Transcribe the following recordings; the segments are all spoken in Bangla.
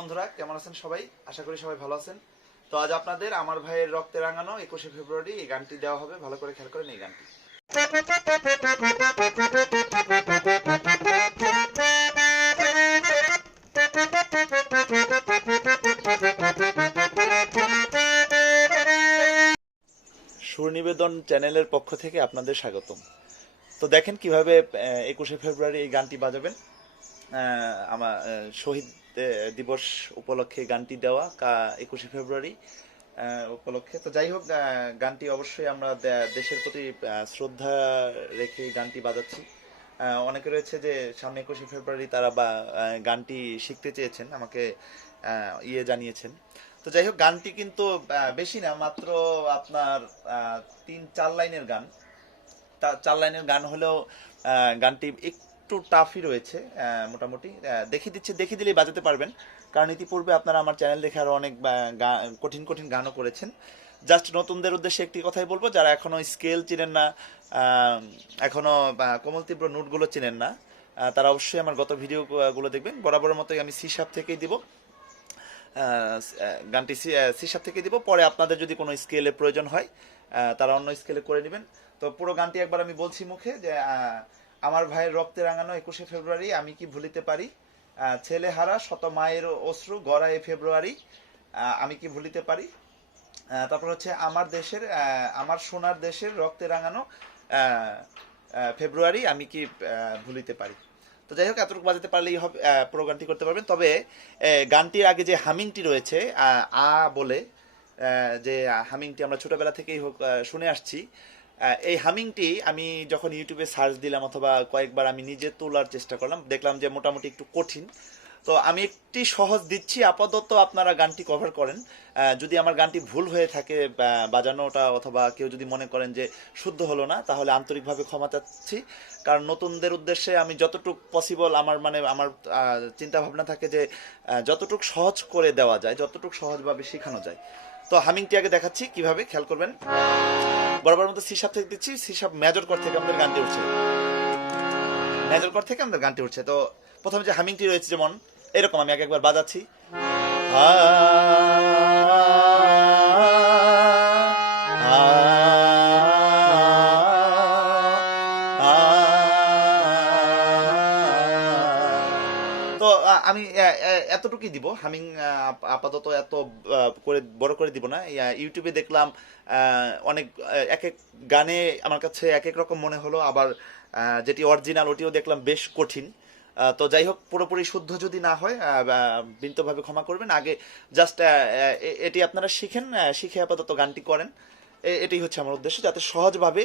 বন্ধুরা, কেমন আছেন সবাই? আশা করি সবাই ভালো আছেন। তো আজ আপনাদের আমার ভাইয়ের রক্তে রাঙানো 21শে ফেব্রুয়ারি এই গানটি দেওয়া হবে। ভালো করে খেয়াল করেন এই গানটি। সুর নিবেদন চ্যানেলের পক্ষ থেকে আপনাদের স্বাগতম। তো দেখেন কিভাবে 21শে ফেব্রুয়ারি এই গানটি বাজাবেন। আমার শহীদ দিবস উপলক্ষে গানটি দেওয়া 21শে ফেব্রুয়ারি উপলক্ষে। তো যাই হোক, গানটি অবশ্যই আমরা দেশের প্রতি শ্রদ্ধা রেখে গানটি বাজাচ্ছি। অনেকে রয়েছে যে সামনে 21শে ফেব্রুয়ারি তারা গানটি শিখতে চেয়েছেন, আমাকে জানিয়েছেন। তো যাই হোক, গানটি কিন্তু বেশি না, মাত্র আপনার 3-4 লাইনের গান। 4 লাইনের গান হলেও গানটি একটু টাফই রয়েছে মোটামুটি। দেখিয়ে দিলেই বাজাতে পারবেন, কারণ ইতিপূর্বে আপনারা আমার চ্যানেল দেখে আরো অনেক কঠিন কঠিন গানও করেছেন। জাস্ট নতুনদের উদ্দেশ্যে একটি কথাই বলবো, যারা এখনো স্কেল চিনেন না, এখনো কোমল তীব্র নোটগুলো চিনেন না, তারা অবশ্যই আমার গত ভিডিওগুলো দেখবেন। বরাবরের মতোই আমি সি শার্প থেকেই দিব গানটি, সি শার্প থেকে দিব। পরে আপনাদের যদি কোনো স্কেলের প্রয়োজন হয় তারা অন্য স্কেলে করে নেবেন। তো পুরো গানটি একবার আমি বলছি মুখে, যে আমার ভাইয়ের রক্তে রাঙানো 21শে ফেব্রুয়ারি আমি কি ভুলিতে পারি, ছেলে হারা শত মায়ের অশ্রু গড়ায় ফেব্রুয়ারি আমি কি ভুলিতে পারি। তারপর হচ্ছে আমার দেশের, আমার সোনার দেশের রক্তে রাঙানো ফেব্রুয়ারি আমি কি ভুলিতে পারি। তো যাই হোক, এতটুকু বাজাতে পারলেই হবে, পুরো গানটি করতে পারবেন। তবে গানটির আগে যে হামিংটি রয়েছে বলে, যে হামিংটি আমরা ছোটবেলা থেকেই হোক শুনে আসছি, এই হামিংটি আমি যখন ইউটিউবে সার্চ দিলাম অথবা কয়েকবার আমি নিজে তোলার চেষ্টা করলাম, দেখলাম যে মোটামুটি একটু কঠিন। তো আমি একটি সহজ দিচ্ছি, আপাতত আপনারা গানটি কভার করেন। যদি আমার গানটি ভুল হয়ে থাকে বাজানোটা, অথবা কেউ যদি মনে করেন যে শুদ্ধ হলো না, তাহলে আন্তরিকভাবে ক্ষমা চাচ্ছি। কারণ নতুনদের উদ্দেশ্যে আমি যতটুক পসিবল, আমার চিন্তা ভাবনা থাকে যে যতটুক সহজ করে দেওয়া যায়, যতটুক সহজভাবে শেখানো যায়। তো হামিংটি আগে দেখাচ্ছি কিভাবে, খেয়াল করবেন। বরাবর মতো সি শার্প থেকে দিচ্ছি, সি শার্প মেজর কর্ড থেকে আমাদের গানটি উঠছে, মেজর কর্ড থেকে আমাদের গানটি উঠছে। তো প্রথমে যে হামিংটি রয়েছে যেমন এরকম, আমি একবার বাজাচ্ছি, তো আমি এতটুকুই দিব হামিং, আপাতত এত করে বড় করে দিব না। ইউটিউবে দেখলাম অনেক এক এক গানে আমার কাছে এক এক রকম মনে হলো, আবার যেটি অরিজিনাল ওটিও দেখলাম বেশ কঠিন। তো যাই হোক, পুরোপুরি শুদ্ধ যদি না হয় বিনীতভাবে ক্ষমা করবেন। আগে জাস্ট এটি আপনারা শিখেন, শিখে আপাতত গানটি করেন। এটাই হচ্ছে আমার উদ্দেশ্য, যাতে সহজভাবে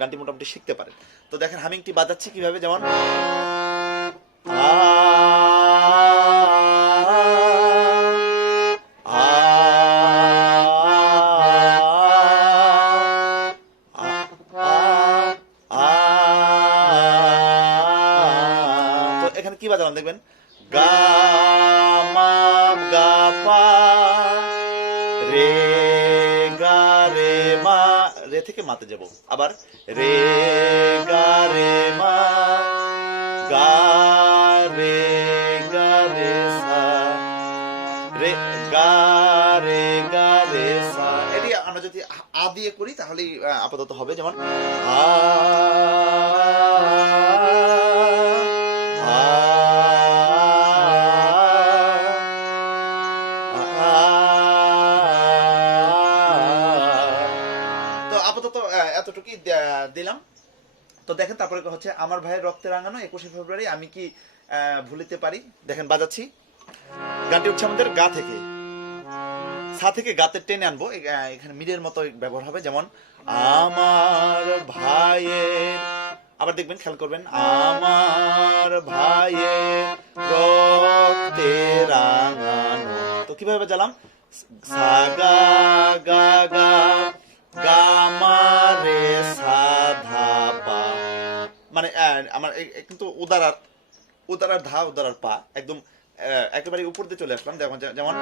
গানটি মোটামুটি শিখতে পারেন। তো দেখেন হামিংটি বাজাচ্ছি কিভাবে, যেমন কি বাজালাম দেখবেন, গা মা গা পা রে গা রে মা, রে থেকে মাতে যাব, আবার রে গা রে মা গা রে সা রে গা রে সা। এটি আমরা যদি আ দিয়ে করি তাহলেই আপাতত হবে, যেমন এতটুকুই দিলাম। তো দেখেন তারপরে হচ্ছে আমার ভাইয়ের রক্তে রাঙানো 21শে ফেব্রুয়ারি আমি কি ভুলিতে পারি। দেখেন বাজাচ্ছি, গানটি উঠছে আমাদের গা থেকে, সা থেকে গাতে টেনে আনবো, এখানে মিডের মতো ব্যবহার হবে, যেমন আমার ভাইয়ের, আবার দেখবেন খেয়াল করবেন, আমার ভাইয়ের রক্তে রাঙানো। তো কিভাবে বাজালাম, সা গা গা গা গা মা রে সা ধা পা, মানে আমার কিন্তু উদারার ধা উদারার পা একদম একেবারে উপর দিয়ে চলে আসলাম। দেখুন যেমন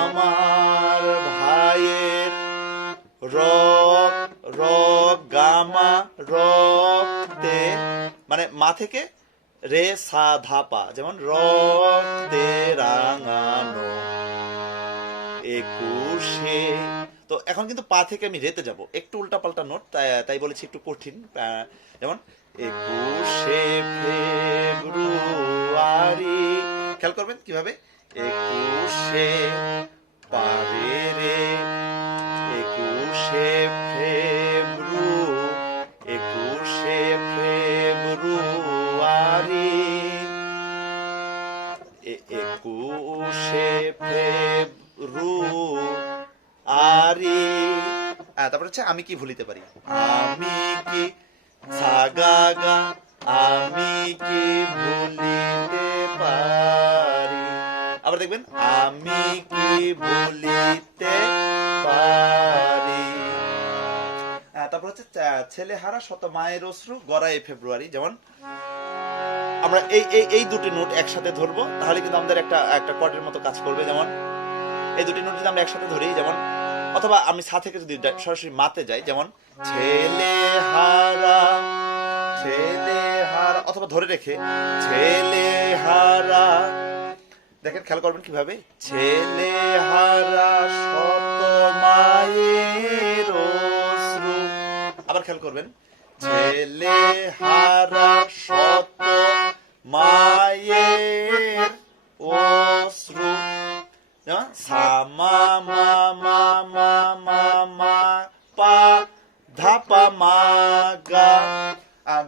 আমার ভাইয়ের রক গামা রক্তে, মানে মা থেকে রে সা ধা পা, যেমন রক্তে রাঙানো একুশে। তো এখন কিন্তু পা থেকে আমি রেতে যাব, একটু উল্টা পাল্টা নোট, তাই বলেছি একটু কঠিন। যেমন একুশে ফেব্রুয়ারি, খেয়াল করবেন কিভাবে, একুশে পারে রে, একুশে ফেব্রু, একুশে ফেব্রুয়ারি, একুশে ফেব্রুয়ারি। তারপর হচ্ছে আমি কি ভুলিতে পারি, আমি কি সাগা গা, আমি কি ভুলিতে পারি। আবার দেখবেন আমি কি ভুলিতে পারি। তারপর হচ্ছে ছেলে হারা শত মায়ের অশ্রু গড়ায় ফেব্রুয়ারি। যেমন আমরা এই দুটি নোট একসাথে ধরবো, তাহলে কিন্তু আমাদের একটা কর্ডের মতো কাজ করবে। যেমন এই দুটি নোট যদি আমরা একসাথে ধরি, যেমন অথবা আমি সা থেকে যদি সরাসরি মাতে যাই, যেমন ছেলে হারা, ছেলে হারা, অথবা ধরে রেখে ছেলে হারা। দেখেন খেয়াল করবেন কিভাবে, ছেলে হারা শত মায়ের অশ্রু। আবার খেয়াল করবেন, ছেলে হারা শত মায়ের অশ্রু। সা মা মা মা মা মা মা পা ধা পা মা গা।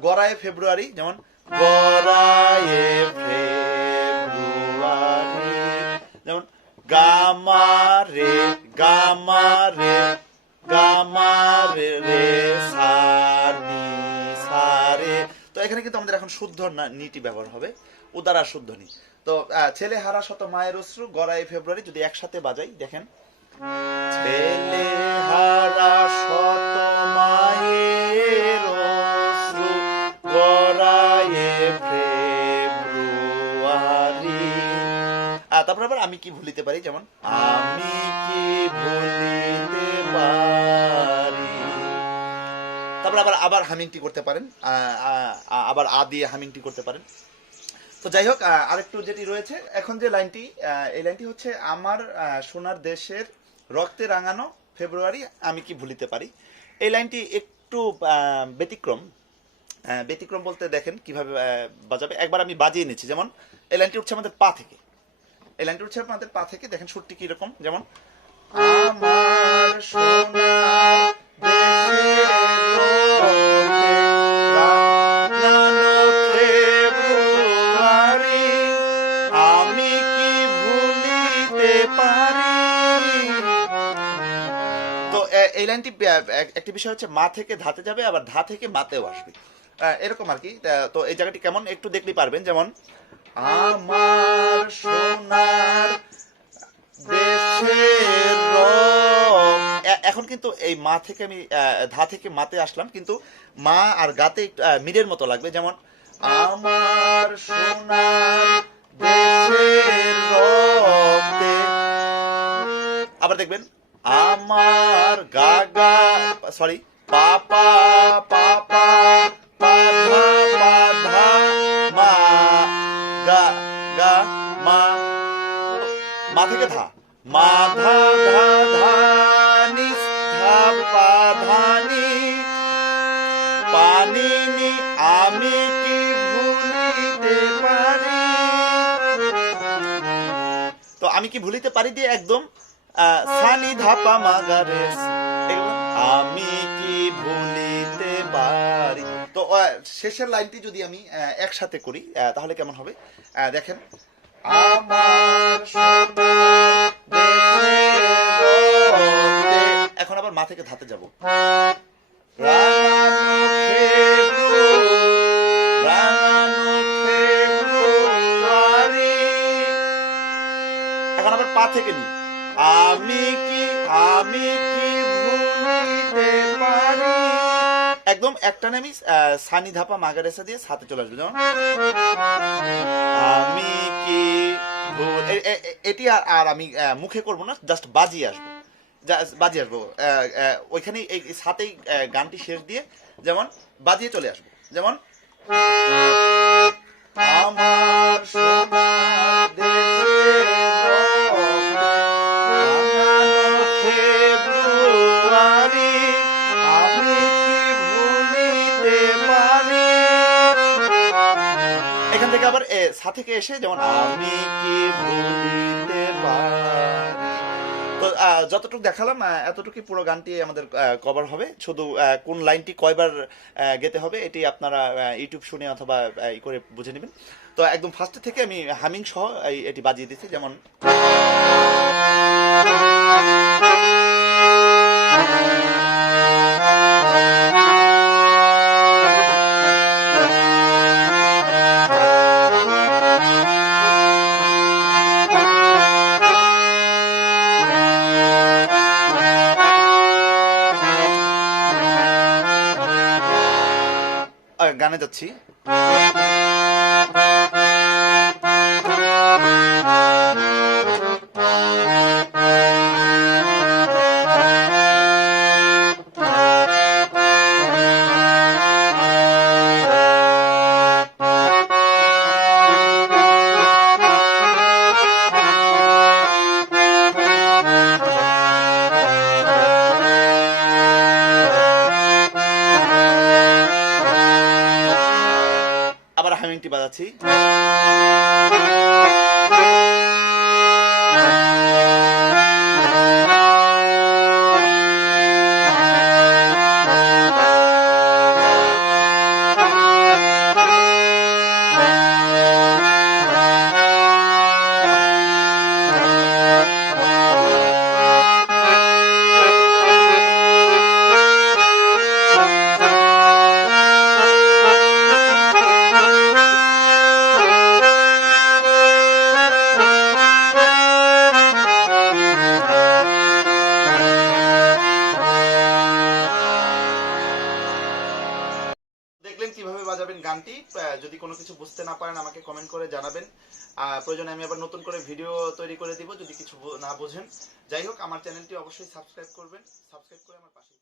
গড়ায় ফেব্রুয়ারি, যেমন গড়ায় ফেব্রুয়ারি। যেমন গামা রে, গামা রে, গামা রে রে সা নি সা রে। তো এখানে কিন্তু আমাদের এখন শুদ্ধ নীতি ব্যবহার হবে, উদারা শুদ্ধ নি। তো ছেলে হারা শত মায়ের অশ্রু গড়ায় ফেব্রুয়ারি যদি একসাথে বাজাই, দেখেন ছেলে হারা শত মায়ের অশ্রু গড়ায় ফেব্রুয়ারি। তারপর আবার আমি কি ভুলিতে পারি, যেমন আমি কি ভুলিতে পারি। তারপর আবার আবার হামিংটি করতে পারেন, আবার আ দিয়ে হামিংটি করতে পারেন। তো যাই হোক, আরেকটু যেটি রয়েছে এখন যে লাইনটি, এই লাইনটি হচ্ছে আমার সোনার দেশের রক্তে রাঙানো ফেব্রুয়ারি আমি কি ভুলিতে পারি। এই লাইনটি একটু ব্যতিক্রম। ব্যতিক্রম বলতে দেখেন কিভাবে বাজাবে, একবার আমি বাজিয়ে নিচ্ছি। যেমন এই লাইনটি উঠছে আমাদের পা থেকে, এই লাইনটি উঠছে আমাদের পা থেকে, দেখেন সুরটি কিরকম, যেমন আমার সোনার দেশের রক্তে রাঙানো ফেব্রুয়ারি আমি কি ভুলিতে পারি। তো এই লাইনটি একটি বিষয় হচ্ছে মা থেকে ধাতে যাবে, আবার ধা থেকে মাতেও আসবে, এরকম আর কি। তো এই জায়গাটি কেমন একটু দেখলেই পারবেন। যেমন আমার সোনার দেশের এখন কিন্তু এই মা থেকে আমি ধা থেকে মাতে আসলাম, কিন্তু মা আর গাতে মিরের মতো লাগবে। যেমন আমার সোনার দেশের রক্তে। আবার দেখবেন আমার গা গা, সরি পাপা পাপা পাধা পাধা মা গা গা মা, মা থেকে ধা, মা ধা ধা ধা নি ধা পা ধা নি পানি নি আমি কি ভুলিতে পারি। তো আমি কি ভুলিতে পারি দিয়ে একদম সানি ধাপা মাগারে, আমি কি ভুলিতে পারি। তো শেষের লাইনটি যদি আমি একসাথে করি তাহলে কেমন হবে, দেখেন আমার সোনার দেশের রক্তে। এখন আবার মা থেকে ধাতে যাব, এখন আবার পা থেকে নি আমি কি ভুলিতে পারি। একদম একটানে আমি সানি ধাপা মাগারেসা দিয়ে সাথে চলে আসবে। যেমন আমি কি এটি আর আমি মুখে করব না, জাস্ট বাজিয়ে আসবো, বাজিয়ে আসবো ওইখানে এই সাথেই গানটি শেষ দিয়ে যেমন বাজিয়ে চলে আসবো। যেমন আমার সোনার দেশের রাঙানো ফেব্রুয়ারি, আমি কি ভুলিতে পারি। এখান থেকে আবার সা থেকে এসে যেমন আমি কি ভুলিতে পারি। তো যতটুকু দেখালাম এতটুকু পুরো গানটি আমাদের কভার হবে। শুধু কোন লাইনটি কয়বার গেতে হবে এটি আপনারা ইউটিউব শুনে অথবা ই করে বুঝে নেবেন। তো একদম ফার্স্ট থেকে আমি হামিং সহ এটি বাজিয়ে দিচ্ছি, যেমন গানে যাচ্ছি। আবার হামিংটি বাজাচ্ছি। দেখলেন কিভাবে বাজাবেন গানটি। যদি কোনো কিছু বুঝতে না পারেন আমাকে কমেন্ট করে জানাবেন। প্রয়োজনে আমি আবার নতুন করে ভিডিও তৈরি করে দিব যদি কিছু না বোঝেন। যাই হোক, আমার চ্যানেলটি অবশ্যই সাবস্ক্রাইব করবেন, সাবস্ক্রাইব করে আমার পাশে